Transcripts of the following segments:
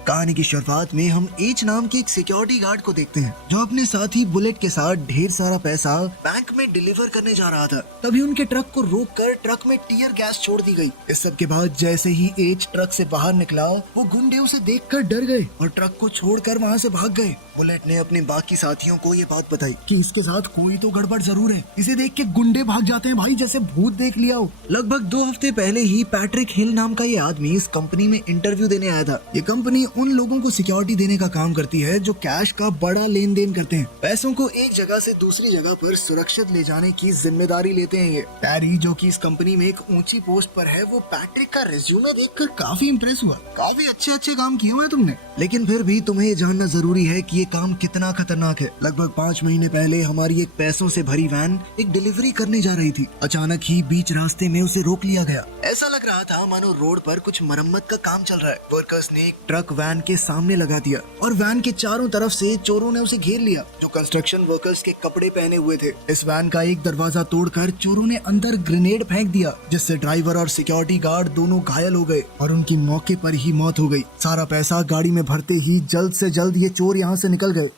कहानी की शुरुआत में हम एच नाम के एक सिक्योरिटी गार्ड को देखते हैं जो अपने साथी बुलेट के साथ ढेर सारा पैसा बैंक में डिलीवर करने जा रहा था। तभी उनके ट्रक को रोककर ट्रक में टीयर गैस छोड़ दी गई। इस सब के बाद जैसे ही एच ट्रक से बाहर निकला वो गुंडे उसे देखकर डर गए और ट्रक को छोड़कर वहाँ से भाग गए। बुलेट ने अपने बाकी साथियों को ये बात बताई कि इसके साथ कोई तो गड़बड़ जरूर है। इसे देख के गुंडे भाग जाते हैं भाई, जैसे भूत देख लिया हो। लगभग 2 हफ्ते पहले ही पैट्रिक हिल नाम का ये आदमी इस कंपनी में इंटरव्यू देने आया था। ये कंपनी उन लोगों को सिक्योरिटी देने का काम करती है जो कैश का बड़ा लेन देन करते हैं। पैसों को एक जगह से दूसरी जगह पर सुरक्षित ले जाने की जिम्मेदारी लेते हैं ये। टैरी जो कि इस कंपनी में एक ऊंची पोस्ट पर है, वो पैट्रिक का रिज्यूमे देखकर काफी इंप्रेस हुआ। काफी अच्छे काम किए हुए तुमने, लेकिन फिर भी तुम्हें ये जानना जरूरी है कि ये काम कितना खतरनाक है। लगभग 5 महीने पहले हमारी एक पैसों से भरी वैन एक डिलीवरी करने जा रही थी। अचानक ही बीच रास्ते में उसे रोक लिया गया। ऐसा लग रहा था मानो रोड पर कुछ मरम्मत का काम चल रहा है। वर्कर्स ने एक ट्रक वैन के सामने लगा दिया और वैन के चारों तरफ से चोरों ने उसे घेर लिया जो कंस्ट्रक्शन वर्कर्स के कपड़े पहने हुए थे। इस वैन का एक दरवाजा तोड़कर चोरों ने अंदर ग्रेनेड फेंक दिया, जिससे ड्राइवर और सिक्योरिटी गार्ड दोनों घायल हो गए और उनकी मौके पर ही मौत हो गई। सारा पैसा गाड़ी में भरते ही जल्द से जल्द ये चोर यहाँ से निकल गए।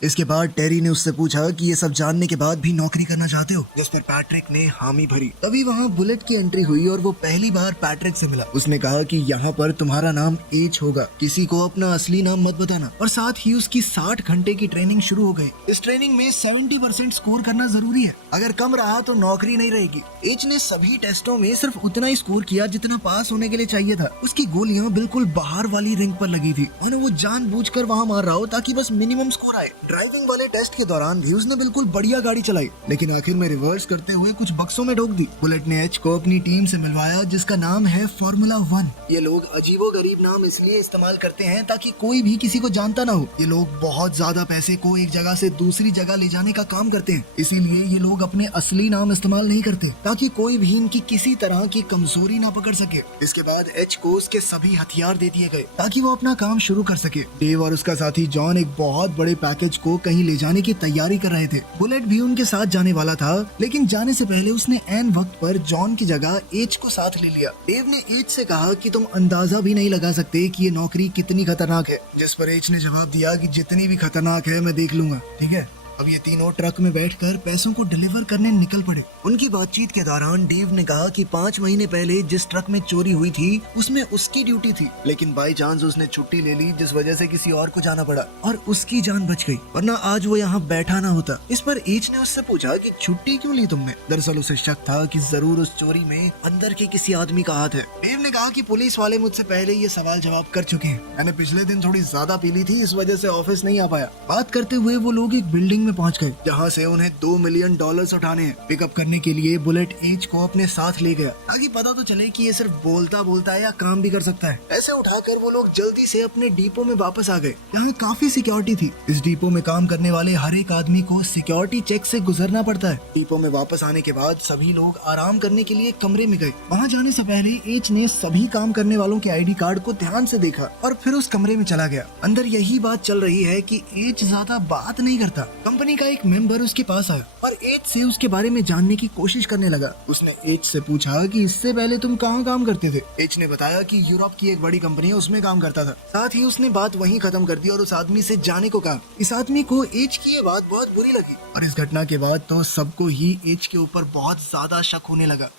इसके बाद टेरी ने उससे पूछा कि ये सब जानने के बाद भी नौकरी करना चाहते हो, जिस पर पैट्रिक ने हामी भरी। तभी वहाँ बुलेट की एंट्री हुई और वो पहली बार पैट्रिक से मिला। उसने कहा कि यहाँ पर तुम्हारा नाम एच होगा, किसी को अपना असली नाम मत बताना। और साथ ही उसकी 60 घंटे की ट्रेनिंग शुरू हो गई। इस ट्रेनिंग में 70% स्कोर करना जरूरी है, अगर कम रहा तो नौकरी नहीं रहेगी। एच ने सभी टेस्टों में सिर्फ उतना ही स्कोर किया जितना पास होने के लिए चाहिए था। उसकी गोलियां बिल्कुल बाहर वाली रिंग पर लगी थी और वो जानबूझकर वहाँ मार रहा हो ताकि बस मिनिमम स्कोर आए। ड्राइविंग वाले टेस्ट के दौरान भी उसने बिल्कुल बढ़िया गाड़ी चलाई, लेकिन आखिर में रिवर्स करते हुए कुछ बक्सों में ठोक दी। बुलेट ने एच को अपनी टीम से मिलवाया जिसका नाम है फॉर्मूला 1। ये लोग अजीबोगरीब नाम इसलिए इस्तेमाल करते हैं ताकि कोई भी किसी को जानता ना हो। ये लोग बहुत ज्यादा पैसे को एक जगह से दूसरी जगह ले जाने का काम करते हैं, इसीलिए ये लोग अपने असली नाम इस्तेमाल नहीं करते ताकि कोई भी इनकी किसी तरह की कमजोरी ना पकड़ सके। इसके बाद एच को उसके सभी हथियार दे दिए गए ताकि वो अपना काम शुरू कर सके। डेव और उसका साथी जॉन एक बहुत बड़े पैकेज को कहीं ले जाने की तैयारी कर रहे थे। बुलेट भी उनके साथ जाने वाला था, लेकिन जाने से पहले उसने ऐन वक्त पर जॉन की जगह एच को साथ ले लिया। डेव ने एच से कहा कि तुम अंदाजा भी नहीं लगा सकते कि ये नौकरी कितनी खतरनाक है, जिस पर एच ने जवाब दिया कि जितनी भी खतरनाक है मैं देख लूंगा, ठीक है। अब ये तीनों ट्रक में बैठकर पैसों को डिलीवर करने निकल पड़े। उनकी बातचीत के दौरान डेव ने कहा कि 5 महीने पहले जिस ट्रक में चोरी हुई थी उसमें उसकी ड्यूटी थी, लेकिन बाई चांस उसने छुट्टी ले ली जिस वजह से किसी और को जाना पड़ा और उसकी जान बच गई, वरना आज वो यहाँ बैठा ना होता। इस पर एच ने उससे पूछा कि छुट्टी क्यों ली तुमने। दरअसल उसे शक था कि जरूर उस चोरी में अंदर के किसी आदमी का हाथ है। डेव ने कहा कि पुलिस वाले मुझसे पहले ये सवाल जवाब कर चुके हैं, मैंने पिछले दिन थोड़ी ज्यादा पी ली थी, इस वजह से ऑफिस नहीं आ पाया। बात करते हुए वो लोग एक बिल्डिंग में पहुंच गए जहां से उन्हें $2 मिलियन उठाने हैं। पिकअप करने के लिए बुलेट एच को अपने साथ ले गया ताकि पता तो चले कि ये सिर्फ बोलता बोलता है या काम भी कर सकता है। ऐसे उठाकर वो लोग जल्दी से अपने डिपो में वापस आ गए। यहाँ काफी सिक्योरिटी थी। इस डिपो में काम करने वाले हर एक आदमी को सिक्योरिटी चेक से गुजरना पड़ता है। डिपो में वापस आने के बाद सभी लोग आराम करने के लिए कमरे में गए। वहाँ जाने से पहले एच ने सभी काम करने वालों के ID कार्ड को ध्यान से देखा और फिर उस कमरे में चला गया। अंदर यही बात चल रही है कि एच ज्यादा बात नहीं करता। कंपनी का एक मेंबर उसके पास आया और एच से उसके बारे में जानने की कोशिश करने लगा। उसने एच से पूछा कि इससे पहले तुम कहाँ काम करते थे। एच ने बताया कि यूरोप की एक बड़ी कंपनी है, उसमें काम करता था। साथ ही उसने बात वहीं खत्म कर दी और उस आदमी से जाने को कहा। इस आदमी को एच की ये बात बहुत बुरी लगी और इस घटना के बाद तो सबको ही एच के ऊपर बहुत ज्यादा शक होने लगा।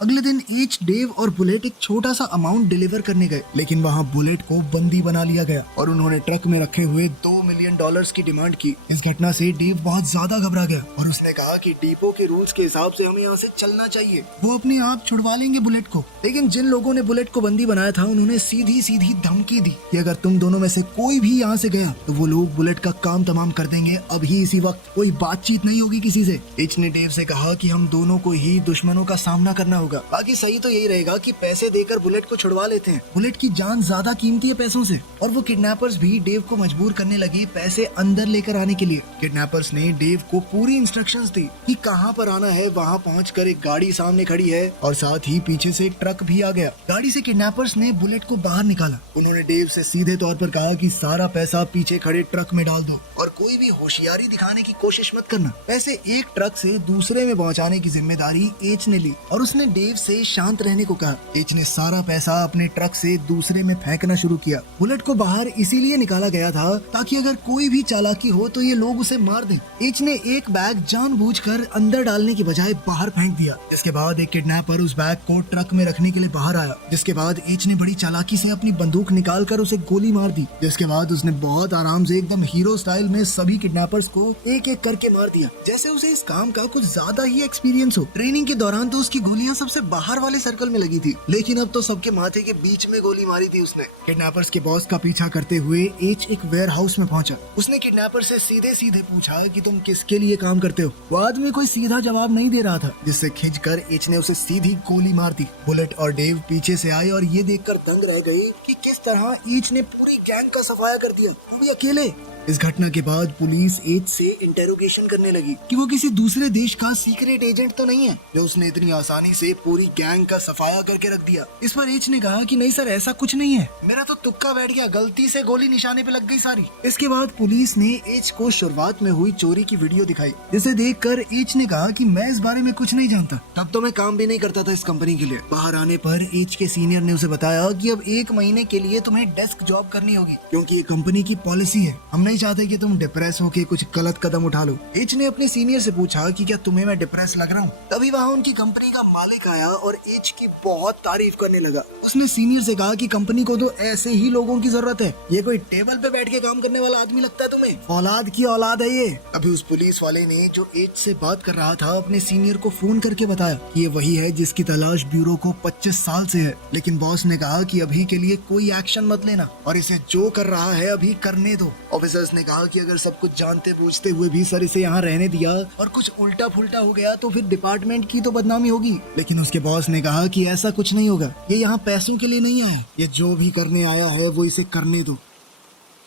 अगले दिन एच, डेव और बुलेट एक छोटा सा अमाउंट डिलीवर करने गए, लेकिन वहाँ बुलेट को बंदी बना लिया गया और उन्होंने ट्रक में रखे हुए $2 मिलियन की डिमांड की। इस घटना से डेव बहुत ज्यादा घबरा गया और उसने कहा कि डिपो के रूल्स के हिसाब से हमें यहाँ से चलना चाहिए। वो अपने आप छुड़वा लेंगे बुलेट को, लेकिन जिन लोगों ने बुलेट को बंदी बनाया था उन्होंने सीधी सीधी धमकी दी कि अगर तुम दोनों में से कोई भी यहाँ से गया तो वो लोग बुलेट का काम तमाम कर देंगे, अभी इसी वक्त, कोई बातचीत नहीं होगी किसी से। एच ने डेव से कहा कि हम दोनों को ही दुश्मनों का सामना करना होगा, बाकी सही तो यही रहेगा कि पैसे देकर बुलेट को छुड़वा लेते हैं। बुलेट की जान ज्यादा कीमती है पैसों से। और वो किडनैपर्स भी डेव को मजबूर करने लगे पैसे अंदर लेकर आने के लिए। किडनैपर्स ने डेव को पूरी इंस्ट्रक्शंस दी कि कहाँ पर आना है। वहाँ पहुंचकर एक गाड़ी सामने खड़ी है और साथ ही पीछे से एक ट्रक भी आ गया। गाड़ी से किडनैपर्स ने बुलेट को बाहर निकाला। उन्होंने डेव से सीधे तौर पर कहा कि सारा पैसा पीछे खड़े ट्रक में डाल दो और कोई भी होशियारी दिखाने की कोशिश मत करना। पैसे एक ट्रक से दूसरे में पहुँचाने की जिम्मेदारी एच ने ली और उसने डेव से शांत रहने को कहा। एच ने सारा पैसा अपने ट्रक से दूसरे में फेंकना शुरू किया। बुलेट को बाहर इसीलिए निकाला गया था ताकि अगर कोई भी चालाकी हो तो ये लोग उसे मार दें। एच ने एक बैग जानबूझकर अंदर डालने की बजाय बाहर फेंक दिया, जिसके बाद एक किडनैपर उस बैग को ट्रक में रखने के लिए बाहर आया। जिसके बाद एच ने बड़ी चालाकी से अपनी बंदूक निकालकर उसे गोली मार दी। जिसके बाद उसने बहुत आराम से एकदम हीरो स्टाइल में सभी किडनैपर्स को एक एक करके मार दिया, जैसे उसे इस काम का कुछ ज्यादा ही एक्सपीरियंस हो। ट्रेनिंग के दौरान तो उसकी गोलियां सबसे बाहर वाले सर्कल में लगी थी, लेकिन अब तो सबके माथे के बीच में गोली मारी थी उसने। किडनैपर्स के बॉस का पीछा करते हुए एच एक वेयर हाउस में पहुंचा। उसने किडनैपर से सीधे सीधे पूछा कि तुम किसके लिए काम करते हो। वो आदमी कोई सीधा जवाब नहीं दे रहा था, जिससे खिंचकर एच ने उसे सीधी गोली मार दी। बुलेट और डेव पीछे से आए और ये देखकर दंग रह गए कि किस तरह एच ने पूरी गैंग का सफाया कर दिया, वो भी अकेले। इस घटना के बाद पुलिस एच से इंटेरोगेशन करने लगी कि वो किसी दूसरे देश का सीक्रेट एजेंट तो नहीं है जो उसने इतनी आसानी से पूरी गैंग का सफाया करके रख दिया। इस पर एच ने कहा कि नहीं सर, ऐसा कुछ नहीं है, मेरा तो तुक्का बैठ गया, गलती से गोली निशाने पे लग गई सारी। इसके बाद पुलिस ने एच को शुरुआत में हुई चोरी की वीडियो दिखाई, जिसे देखकर एच ने कहा कि मैं इस बारे में कुछ नहीं जानता, तब तो मैं काम भी नहीं करता था इस कंपनी के लिए। बाहर आने पर एच के सीनियर ने उसे बताया कि अब 1 महीने के लिए तुम्हें डेस्क जॉब करनी होगी, क्योंकि ये कंपनी की पॉलिसी है। हम नहीं चाहते कि तुम डिप्रेस होके कुछ गलत कदम उठा लो। एच ने अपने सीनियर से पूछा कि क्या तुम्हें मैं डिप्रेस लग रहा हूँ। तभी वहाँ उनकी कंपनी का मालिक आया और एच की बहुत तारीफ करने लगा। उसने सीनियर से कहा कि कंपनी को तो ऐसे ही लोगों की जरूरत है, ये कोई टेबल पे बैठ के काम करने वाला आदमी लगता है तुम्हें, औलाद की औलाद है ये। अभी उस पुलिस वाले ने जो एच से बात कर रहा था अपने सीनियर को फोन करके बताया कि ये वही है जिसकी तलाश ब्यूरो को 25 साल से है। लेकिन बॉस ने कहा कि अभी के लिए कोई एक्शन मत लेना और इसे जो कर रहा है अभी करने दो। ऑफिसर्स ने कहा कि अगर सब कुछ जानते बूझते हुए भी सर इसे यहाँ रहने दिया और कुछ उल्टा फुल्टा हो गया तो फिर डिपार्टमेंट की तो बदनामी होगी। लेकिन उसके बॉस ने कहा कि ऐसा कुछ नहीं होगा, ये यहाँ पैसों के लिए नहीं आया, ये जो भी करने आया है वो इसे करने दो।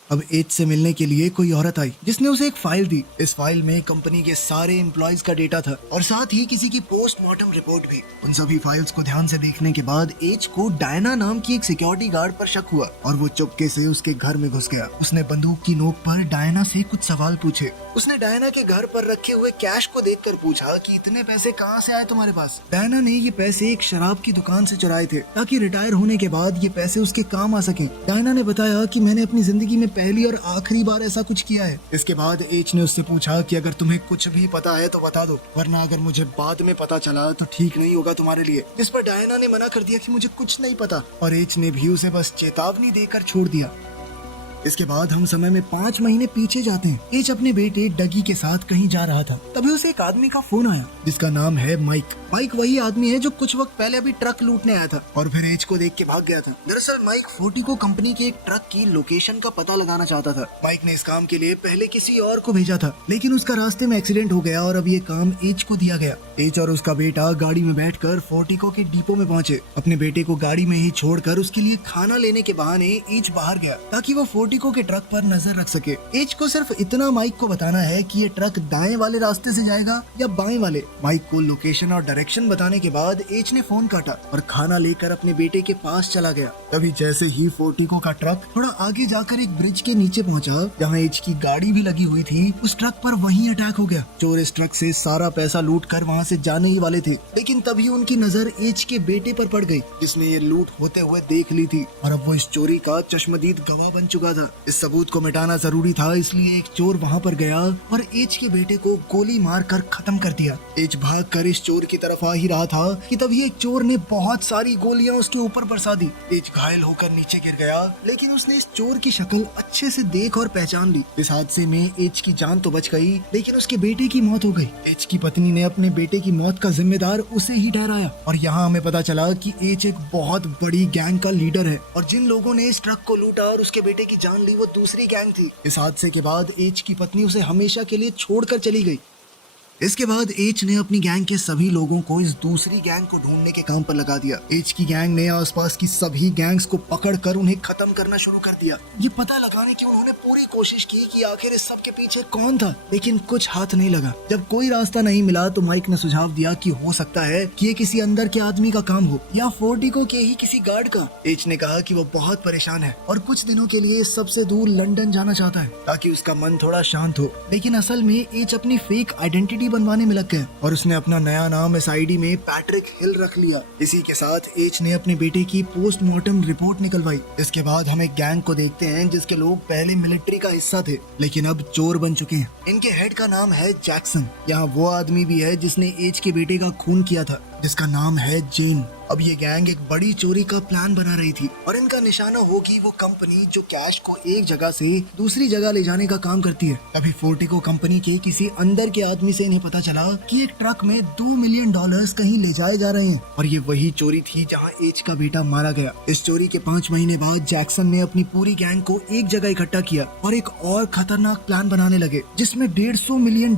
अब एच से मिलने के लिए कोई औरत आई जिसने उसे एक फाइल दी। इस फाइल में कंपनी के सारे एम्प्लॉयज का डेटा था और साथ ही किसी की पोस्टमार्टम रिपोर्ट भी। उन सभी फाइल्स को ध्यान से देखने के बाद एच को डायना नाम की एक सिक्योरिटी गार्ड पर शक हुआ और वो चुपके से उसके घर में घुस गया। उसने बंदूक की नोक पर डायना से कुछ सवाल पूछे। उसने डायना के घर पर रखे हुए कैश को देखकर पूछा कि इतने पैसे कहाँ से आए तुम्हारे पास। डायना ने ये पैसे एक शराब की दुकान से चुराए थे ताकि रिटायर होने के बाद ये पैसे उसके काम आ सके। डायना ने बताया कि मैंने अपनी जिंदगी में पहली और आखिरी बार ऐसा कुछ किया है। इसके बाद एच ने उससे पूछा कि अगर तुम्हें कुछ भी पता है तो बता दो, वरना अगर मुझे बाद में पता चला तो ठीक नहीं होगा तुम्हारे लिए। इस पर डायना ने मना कर दिया कि मुझे कुछ नहीं पता और एच ने भी उसे बस चेतावनी देकर छोड़ दिया। इसके बाद हम समय में 5 महीने पीछे जाते हैं। एच अपने बेटे डगी के साथ कहीं जा रहा था, तभी उसे एक आदमी का फोन आया जिसका नाम है माइक। माइक वही आदमी है जो कुछ वक्त पहले अभी ट्रक लूटने आया था और फिर एच को देख के भाग गया था। दरअसल माइक फोर्टिको कंपनी के एक ट्रक की लोकेशन का पता लगाना चाहता था। माइक ने इस काम के लिए पहले किसी और को भेजा था, लेकिन उसका रास्ते में एक्सीडेंट हो गया और अब ये काम एच को दिया गया। एच और उसका बेटा गाड़ी में बैठकर फोर्टिको के डिपो में पहुंचे। अपने बेटे को गाड़ी में ही छोड़कर उसके लिए खाना लेने के बहाने एच बाहर गया ताकि वो फोर्टिको के ट्रक पर नजर रख सके। एच को सिर्फ इतना माइक को बताना है कि ये ट्रक दाएं वाले रास्ते से जाएगा या बाएं वाले। माइक को लोकेशन और डायरेक्शन बताने के बाद एच ने फोन काटा और खाना लेकर अपने बेटे के पास चला गया। तभी जैसे ही फोर्टिको का ट्रक थोड़ा आगे जाकर एक ब्रिज के नीचे पहुंचा जहां एच की गाड़ी भी लगी हुई थी, उस ट्रक पर वहीं अटैक हो गया। चोर इस ट्रक से सारा पैसा लूट कर वहाँ से जाने ही वाले थे, लेकिन तभी उनकी नजर एच के बेटे पर पड़ गई जिसने ये लूट होते हुए देख ली थी और अब वो इस चोरी का चश्मदीद गवाह बन चुका था। इस सबूत को मिटाना जरूरी था, इसलिए एक चोर वहाँ पर गया और एच के बेटे को गोली मार कर खत्म कर दिया। एच भाग कर इस चोर की तरफ आ ही रहा था कि तभी एक चोर ने बहुत सारी गोलियां उसके ऊपर बरसा दी। एच घायल होकर नीचे गिर गया, लेकिन उसने इस चोर की शक्ल अच्छे से देख और पहचान ली। इस हादसे में एच की जान तो बच गई, लेकिन उसके बेटे की मौत हो गई। एच की पत्नी ने अपने बेटे की मौत का जिम्मेदार उसे ही ठहराया और यहाँ हमें पता चला कि एच एक बहुत बड़ी गैंग का लीडर है और जिन लोगों ने इस ट्रक को लूटा और उसके बेटे की जान ली वो दूसरी गैंग थी। इस हादसे के बाद एच की पत्नी उसे हमेशा के लिए छोड़कर चली गई। इसके बाद एच ने अपनी गैंग के सभी लोगों को इस दूसरी गैंग को ढूंढने के काम पर लगा दिया। एच की गैंग ने आसपास की सभी गैंग्स को पकड़कर उन्हें खत्म करना शुरू कर दिया। ये पता लगाने की उन्होंने पूरी कोशिश की कि आखिर इस सब के पीछे कौन था, लेकिन कुछ हाथ नहीं लगा। जब कोई रास्ता नहीं मिला तो माइक ने सुझाव दिया कि हो सकता है कि ये किसी अंदर के आदमी का काम हो या फोर्टिको के ही किसी गार्ड का। एच ने कहा कि वो बहुत परेशान है और कुछ दिनों के लिए सबसे दूर लंदन जाना चाहता है ताकि उसका मन थोड़ा शांत हो, लेकिन असल में एच अपनी फेक आइडेंटिटी बनवाने में लग गया और उसने अपना नया नाम इस आईडी में पैट्रिक हिल रख लिया। इसी के साथ एच ने अपने बेटे की पोस्टमार्टम रिपोर्ट निकलवाई। इसके बाद हम एक गैंग को देखते हैं जिसके लोग पहले मिलिट्री का हिस्सा थे लेकिन अब चोर बन चुके हैं। इनके हेड का नाम है जैक्सन। यहाँ वो आदमी भी है जिसने एच के बेटे का खून किया था जिसका नाम है जेन। अब ये गैंग एक बड़ी चोरी का प्लान बना रही थी और इनका निशाना होगी वो कंपनी जो कैश को एक जगह से दूसरी जगह ले जाने का काम करती है। तभी फोर्टिको कंपनी के किसी अंदर के आदमी से इन्हें पता चला कि एक ट्रक में $2 मिलियन कहीं ले जाए जा रहे हैं और ये वही चोरी थी जहाँ एच का बेटा मारा गया। इस चोरी के 5 महीने बाद जैक्सन ने अपनी पूरी गैंग को एक जगह इकट्ठा किया और एक और खतरनाक प्लान बनाने लगे जिसमें $150 मिलियन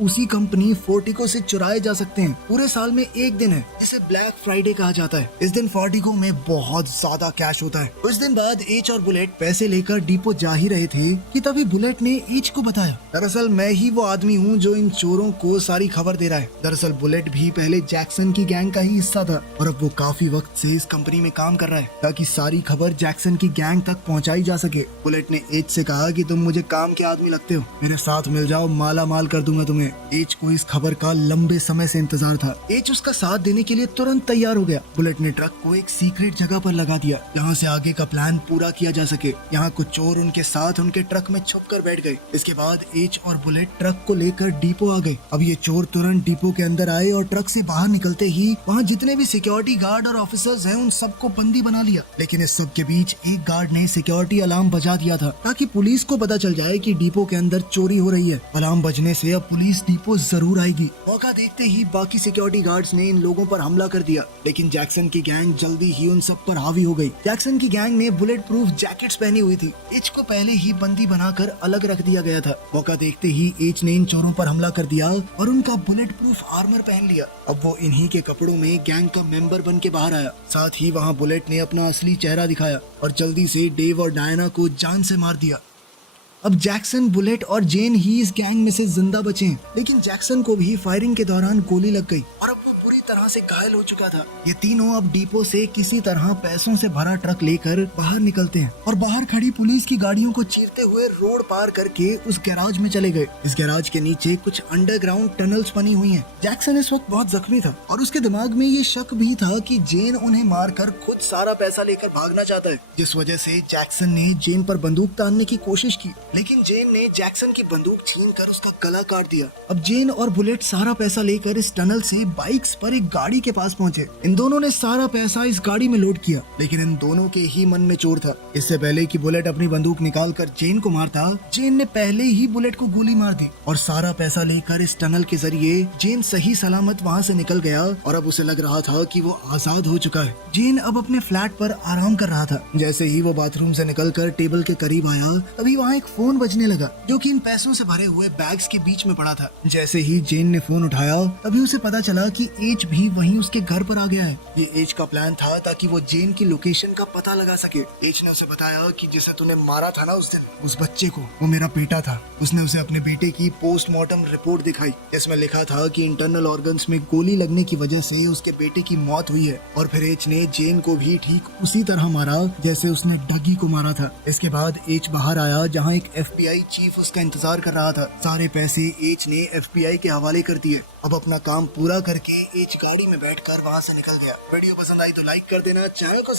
उसी कंपनी फोर्टिको से चुराए जा सकते हैं। पूरे साल में एक दिन है जिसे ब्लैक फ्राइडे कहा जाता है। इस दिन फोर्टिको में बहुत ज्यादा कैश होता है। कुछ दिन बाद एच और बुलेट पैसे लेकर डिपो जा ही रहे थे कि तभी बुलेट ने एच को बताया, दरअसल मैं ही वो आदमी हूँ जो इन चोरों को सारी खबर दे रहा है। दरअसल बुलेट भी पहले जैक्सन की गैंग का ही हिस्सा था और अब वो काफी वक्त से इस कंपनी में काम कर रहा है ताकि सारी खबर जैक्सन की गैंग तक पहुँचाई जा सके। बुलेट ने एच से कहा कि तुम मुझे काम के आदमी लगते हो, मेरे साथ मिल जाओ, माला माल कर दूंगा तुम्हें। एच को इस खबर का लंबे समय से इंतजार था। एच उसका साथ देने के लिए तुरंत तैयार हो गया। बुलेट ने ट्रक को एक सीक्रेट जगह पर लगा दिया जहाँ से आगे का प्लान पूरा किया जा सके। यहाँ कुछ चोर उनके साथ उनके ट्रक में छुप कर बैठ गए। इसके बाद एच और बुलेट ट्रक को लेकर डिपो आ गए। अब ये चोर तुरंत डिपो के अंदर आए और ट्रक से बाहर निकलते ही वहाँ जितने भी सिक्योरिटी गार्ड और ऑफिसर्स हैं उन सबको बंदी बना लिया। लेकिन इस सब के बीच एक गार्ड ने सिक्योरिटी अलार्म बजा दिया था ताकि पुलिस को पता चल जाए कि डिपो के अंदर चोरी हो रही है। अलार्म बजने से अब पुलिस डिपो जरूर आएगी। मौका देखते ही बाकी सिक्योरिटी गार्ड्स ने इन लोगों पर हमला कर दिया लेकिन जैक्सन की गैंग जल्दी ही उन सब पर हावी हो गई। जैक्सन की गैंग ने बुलेट प्रूफ जैकेट्स पहनी हुई थी। एच को पहले ही बंदी बनाकर अलग रख दिया गया था। मौका देखते ही एच ने इन चोरों पर हमला कर दिया और उनका बुलेट प्रूफ आर्मर पहन लिया। अब वो इन्हीं के कपड़ों में गैंग का मेंबर बन के बाहर आया। साथ ही वहाँ बुलेट ने अपना असली चेहरा दिखाया और जल्दी से डेव और डायना को जान से मार दिया। अब जैक्सन, बुलेट और जेन ही इस गैंग में से जिंदा बचे हैं लेकिन जैक्सन को भी फायरिंग के दौरान गोली लग गई और अब वो बुरी तरह से घायल हो चुका था। ये तीनों अब डिपो से किसी तरह पैसों से भरा ट्रक लेकर बाहर निकलते हैं और बाहर खड़ी पुलिस की गाड़ियों को चीरते हुए रोड पार करके उस गैराज में चले गए। इस गैराज के नीचे कुछ अंडरग्राउंड टनल्स बनी हुई हैं। जैक्सन इस वक्त बहुत जख्मी था और उसके दिमाग में ये शक भी था कि जेन उन्हें मारकर खुद सारा पैसा लेकर भागना चाहता है, जिस वजह से जैक्सन ने जेन पर बंदूक तानने की कोशिश की लेकिन जेन ने जैक्सन की बंदूक छीनकर उसका गला काट दिया। अब जेन और बुलेट सारा पैसा लेकर इस टनल से बाइक्स पर एक गाड़ी के पास पहुंचे। इन दोनों ने सारा पैसा इस गाड़ी में लोड किया लेकिन इन दोनों के ही मन में चोर था। इससे पहले कि बुलेट अपनी बंदूक निकालकर जेन को मारता, जेन ने पहले ही बुलेट को गोली मार दी और सारा पैसा लेकर इस टनल के जरिए जेन सही सलामत वहाँ से निकल गया और अब उसे लग रहा था कि वो आजाद हो चुका है। जेन अब अपने फ्लैट पर आराम कर रहा था। जैसे ही वो बाथरूम से निकलकर टेबल के करीब आया तभी वहाँ एक फोन बजने लगा जो कि इन पैसों से भरे हुए बैग्स के बीच में पड़ा था। जैसे ही जेन ने फोन उठाया तभी उसे पता चला कि एच भी वहीं उसके घर पर आ गया है। ये एच का प्लान था ताकि वो जेन की लोकेशन का पता लगा सके। एच ने उसे बताया कि जिसे तूने मारा था ना उस दिन, उस बच्चे को, वो मेरा बेटा था। उसने उसे अपने बेटे की पोस्टमार्टम रिपोर्ट दिखाई। इसमें लिखा था कि इंटरनल ऑर्गन्स में गोली लगने की वजह से उसके बेटे की मौत हुई है और फिर एच ने जेन को भी ठीक उसी तरह मारा जैसे उसने डगी को मारा था। इसके बाद एच बाहर आया जहाँ एक FBI चीफ उसका इंतजार कर रहा था। सारे पैसे एच ने FBI के हवाले कर दिए। अब अपना काम पूरा करके एच गाड़ी में बैठकर वहाँ से निकल गया। वीडियो पसंद आई तो लाइक कर देना, चैनल को